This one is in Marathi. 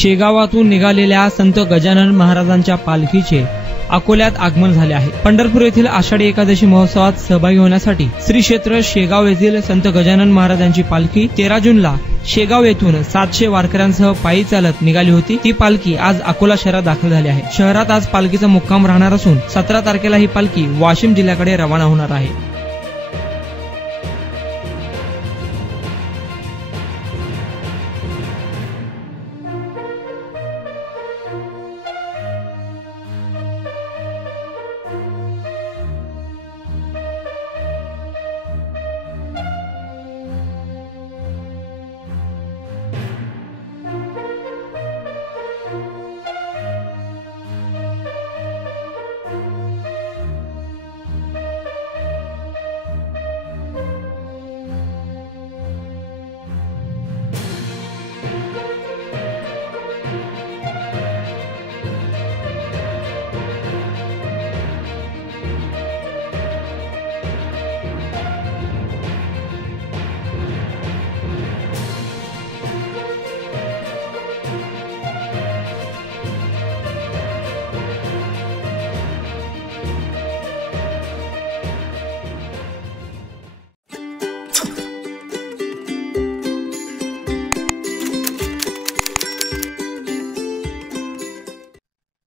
शेगावातून निघालेल्या संत गजानन महाराजांच्या पालखीचे अकोल्यात आगमन झाले आहे। पंढरपूर येथील आषाढी एकादशी महोत्सवात सहभागी होण्यासाठी श्री क्षेत्र शेगाव येथील संत गजानन महाराजांची पालखी 13 जूनला शेगाव येथून 700 वारकऱ्यांसह पायी चालत निघाली होती। ती पालखी आज अकोला शहरात दाखल झाली आहे। शहरात आज पालखीचा मुक्काम राहणार असून 17 तारखेला ही पालखी वाशिम जिल्ह्याकडे रवाना होणार आहे।